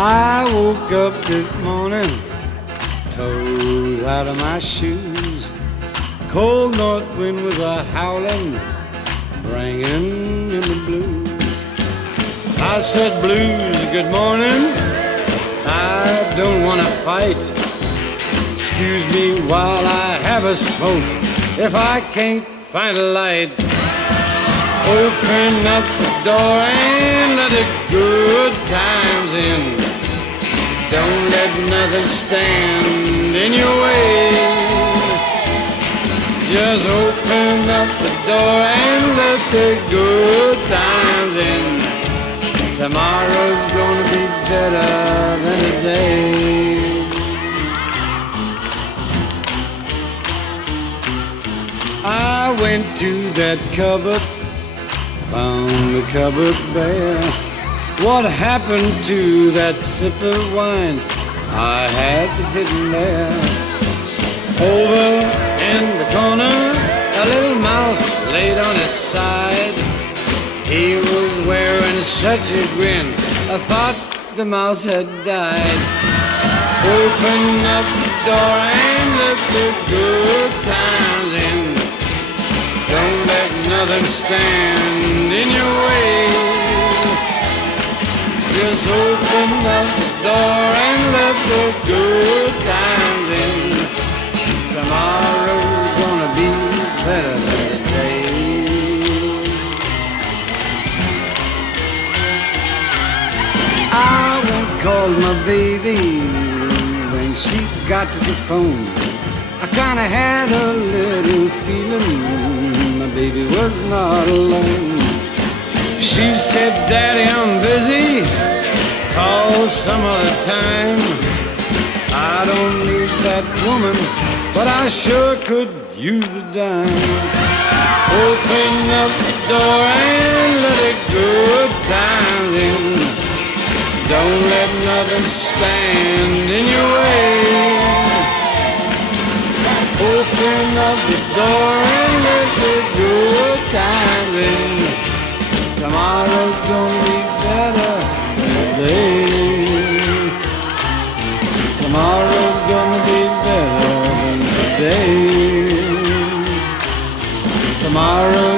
I woke up this morning, toes out of my shoes. Cold north wind was a howling, bringing in the blues. I said, blues, good morning, I don't want to fight. Excuse me while I have a smoke if I can't find a light. Open up the door and let the good times in. Don't let nothing stand in your way. Just open up the door and let the good times in. Tomorrow's gonna be better than today. I went to that cupboard, found the cupboard bare. What happened to that sip of wine I had hidden there? Over in the corner, a little mouse laid on his side. He was wearing such a grin, I thought the mouse had died. Open up the door and let the good times in. Don't let nothing stand in your way. Just open up the door and let the good times in. Tomorrow's gonna be better than today. I went and called my baby. When she got to the phone, I kinda had a little feeling my baby was not alone. She said, Daddy, I'm busy, call some other time. I don't need that woman, but I sure could use the dime. Open up the door and let the good times in. Don't let nothing stand in your way. Open up the door and let the good times in. Tomorrow's gonna be better than today. Tomorrow's gonna be better than today. Tomorrow